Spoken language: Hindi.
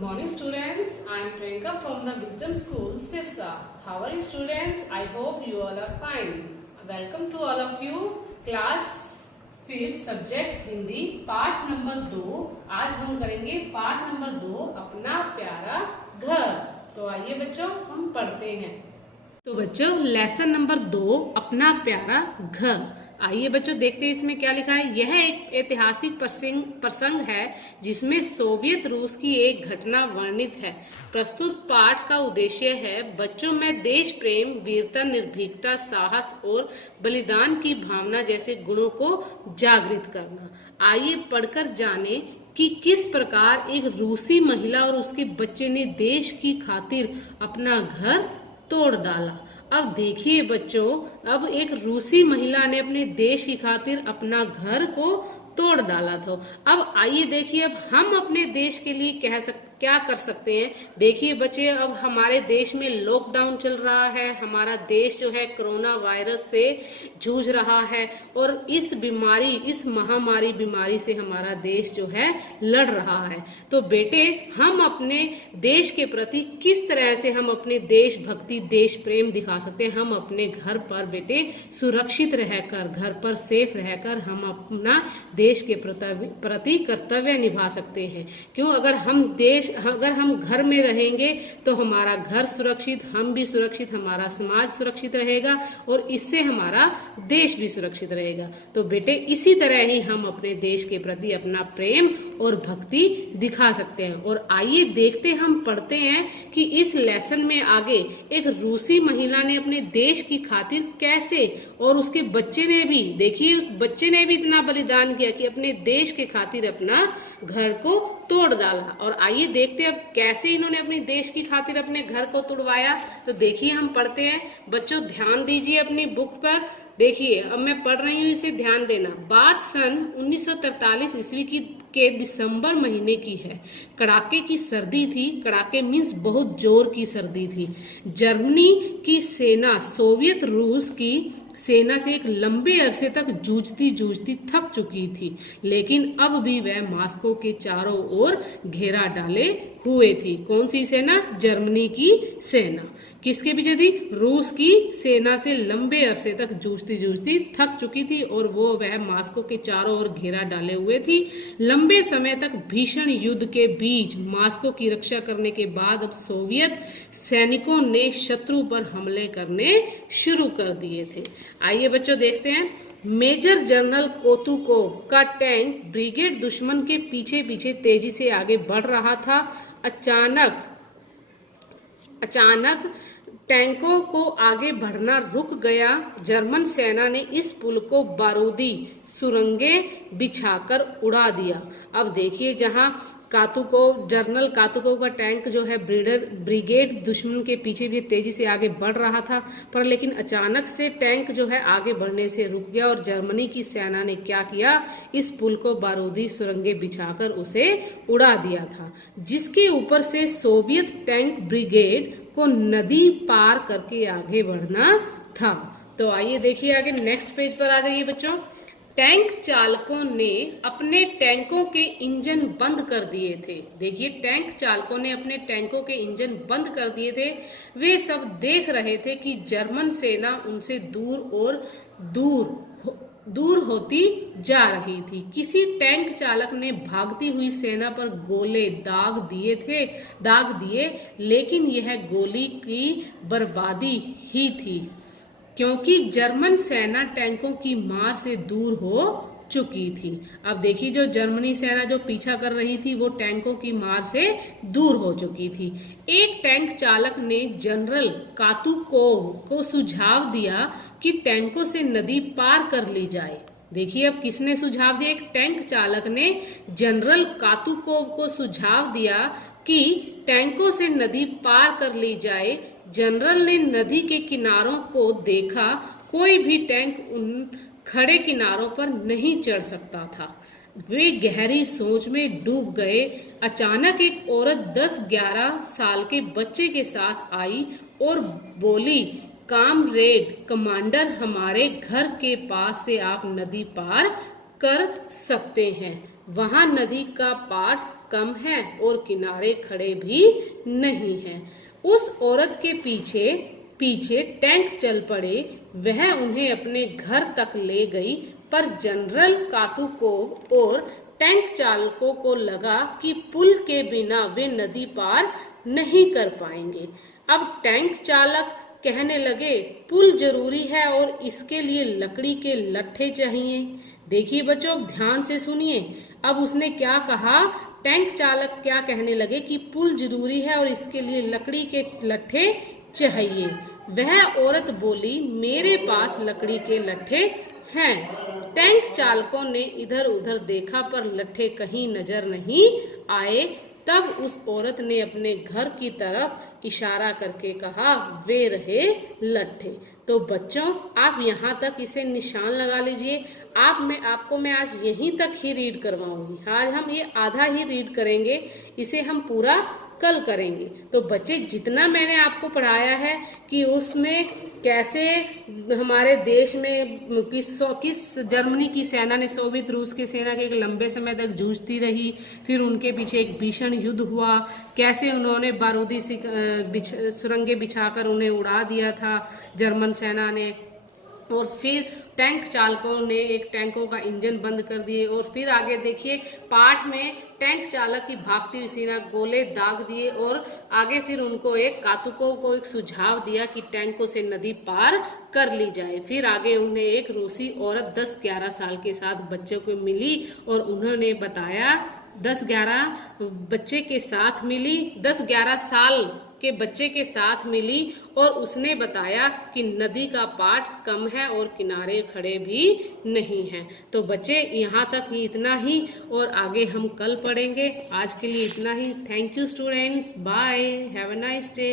Good morning, students. I am Priyanka from the Wisdom School, Sirsa. How are you, students? I hope you all are fine. Welcome to all of you. Class 5 subject Hindi पाठ नंबर 2। आज हम करेंगे पाठ नंबर 2 अपना प्यारा घर। तो आइए बच्चों हम पढ़ते हैं। तो बच्चों लेसन नंबर 2 अपना प्यारा घर। आइए बच्चों देखते हैं इसमें क्या लिखा है। यह एक ऐतिहासिक प्रसंग है जिसमें सोवियत रूस की एक घटना वर्णित है। प्रस्तुत पाठ का उद्देश्य है बच्चों में देश प्रेम, वीरता, निर्भीकता, साहस और बलिदान की भावना जैसे गुणों को जागृत करना। आइए पढ़कर जाने कि किस प्रकार एक रूसी महिला और उसके बच्चे ने देश की खातिर अपना घर तोड़ डाला। अब देखिए बच्चों, अब एक रूसी महिला ने अपने देश की खातिर अपना घर को तोड़ डाला था। अब आइए देखिए अब हम अपने देश के लिए क्या कर सकते हैं। देखिए बच्चे, अब हमारे देश में लॉकडाउन चल रहा है। हमारा देश जो है कोरोना वायरस से जूझ रहा है और इस महामारी बीमारी से हमारा देश जो है लड़ रहा है। तो बेटे, हम अपने देश के प्रति किस तरह से हम अपने देशभक्ति, देश प्रेम दिखा सकते हैं। हम अपने घर पर बेटे सुरक्षित रहकर, घर पर सेफ रहकर हम अपना देश के प्रति कर्तव्य निभा सकते हैं। क्यों? अगर हम घर में रहेंगे तो हमारा घर सुरक्षित, हम भी सुरक्षित, हमारा समाज सुरक्षित रहेगा और इससे हमारा देश भी सुरक्षित रहेगा। तो बेटे इसी तरह ही हम अपने देश के प्रति अपना प्रेम और भक्ति दिखा सकते हैं। और आइए देखते, हम पढ़ते हैं कि इस लेसन में आगे एक रूसी महिला ने अपने देश की खातिर कैसे, और उसके बच्चे ने भी, देखिए उस बच्चे ने भी इतना बलिदान किया कि अपने देश के खातिर अपना घर को तोड़ डाला। और आइए देखते हैं अब कैसे इन्होंने अपने देश की खातिर अपने घर को तोड़वाया। तो देखिए हम पढ़ते हैं। बच्चों ध्यान दीजिए अपनी बुक पर। देखिए अब मैं पढ़ रही हूँ, इसे ध्यान देना। बात सन 1943 ईस्वी के दिसंबर महीने की है। कड़ाके की सर्दी थी। कड़ाके मीन्स बहुत जोर की सर्दी थी। जर्मनी की सेना सोवियत रूस की सेना से एक लंबे अरसे तक जूझती थक चुकी थी, लेकिन अब भी वह मॉस्को के चारों ओर घेरा डाले हुए थी। कौन सी सेना? जर्मनी की सेना। किसके पीछे थी? रूस की सेना से लंबे अरसे तक जूझती थक चुकी थी और वह मॉस्को के चारों ओर घेरा डाले हुए थी। लंबे समय तक भीषण युद्ध के बीच मॉस्को की रक्षा करने के बाद अब सोवियत सैनिकों ने शत्रु पर हमले करने शुरू कर दिए थे। आइए बच्चों देखते हैं। मेजर जनरल कोतुकोव का टैंक ब्रिगेड दुश्मन के पीछे पीछे तेजी से आगे बढ़ रहा था। अचानक टैंकों को आगे बढ़ना रुक गया। जर्मन सेना ने इस पुल को बारूदी सुरंगें बिछाकर उड़ा दिया। अब देखिए, जहां जनरल कातुकोव का टैंक जो है ब्रिगेड दुश्मन के पीछे भी तेजी से आगे बढ़ रहा था, पर लेकिन अचानक से टैंक जो है आगे बढ़ने से रुक गया और जर्मनी की सेना ने क्या किया? इस पुल को बारूदी सुरंगें बिछाकर उसे उड़ा दिया था, जिसके ऊपर से सोवियत टैंक ब्रिगेड को नदी पार करके आगे बढ़ना था। तो आइए देखिए आगे, नेक्स्ट पेज पर आ जाइए बच्चों। टैंक चालकों ने अपने टैंकों के इंजन बंद कर दिए थे। देखिए, टैंक चालकों ने अपने टैंकों के इंजन बंद कर दिए थे। वे सब देख रहे थे कि जर्मन सेना उनसे दूर होती जा रही थी। किसी टैंक चालक ने भागती हुई सेना पर गोले दाग दिए, लेकिन यह गोली की बर्बादी ही थी, क्योंकि जर्मन सेना टैंकों की मार से दूर हो चुकी थी। अब देखिए, जो जर्मनी सेना जो पीछा कर रही थी वो टैंकों की मार से दूर हो चुकी थी। एक टैंक चालक ने जनरल कातुकोव को सुझाव दिया कि टैंकों से नदी पार कर ली जाए। देखिए अब किसने सुझाव दिया? एक टैंक चालक ने जनरल कातुकोव को सुझाव दिया कि टैंकों से नदी पार कर ली जाए। जनरल ने नदी के किनारों को देखा। कोई भी टैंक उन खड़े किनारों पर नहीं चढ़ सकता था। वे गहरी सोच में डूब गए। अचानक एक औरत 10-11 साल के बच्चे के साथ आई और बोली, कामरेड कमांडर, हमारे घर के पास से आप नदी पार कर सकते हैं। वहां नदी का कम है और किनारे खड़े भी नहीं हैं। उस औरत के पीछे पीछे टैंक चल पड़े। वह उन्हें अपने घर तक ले गई, पर जनरल कातू को और टैंक चालकों को लगा कि पुल के बिना वे नदी पार नहीं कर पाएंगे। अब टैंक चालक कहने लगे, पुल जरूरी है और इसके लिए लकड़ी के लट्ठे चाहिए। देखिए बच्चों, ध्यान से सुनिए। अब उसने क्या कहा, टैंक चालक क्या कहने लगे कि पुल जरूरी है और इसके लिए लकड़ी के लट्ठे चाहिए। वह औरत बोली, मेरे पास लकड़ी के लट्ठे हैं। टैंक चालकों ने इधर उधर देखा पर लट्ठे कहीं नजर नहीं आए। तब उस औरत ने अपने घर की तरफ इशारा करके कहा, वे रहे लट्ठे। तो बच्चों, आप यहाँ तक इसे निशान लगा लीजिए। आपको मैं आज यहीं तक ही रीड करवाऊंगी। आज हम ये आधा ही रीड करेंगे, इसे हम पूरा कल करेंगे। तो बच्चे, जितना मैंने आपको पढ़ाया है कि उसमें कैसे हमारे देश में किस जर्मनी की सेना ने सोवियत रूस की सेना के एक लंबे समय तक जूझती रही, फिर उनके पीछे एक भीषण युद्ध हुआ, कैसे उन्होंने बारूदी सुरंगें बिछाकर उन्हें उड़ा दिया था जर्मन सेना ने, और फिर टैंक चालकों ने एक टैंकों का इंजन बंद कर दिए। और फिर आगे देखिए पाठ में टैंक चालक की भागती हुई सेना गोले दाग दिए और आगे फिर उनको कातुकों को एक सुझाव दिया कि टैंकों से नदी पार कर ली जाए। फिर आगे उन्हें एक रूसी औरत 10-11 साल के साथ बच्चों को मिली और उन्होंने बताया 10-11 बच्चे के साथ मिली 10-11 साल के बच्चे के साथ मिली और उसने बताया कि नदी का पाट कम है और किनारे खड़े भी नहीं हैं। तो बच्चे, यहाँ तक ही इतना ही और आगे हम कल पढ़ेंगे। आज के लिए इतना ही। Thank you students, bye, have a nice day.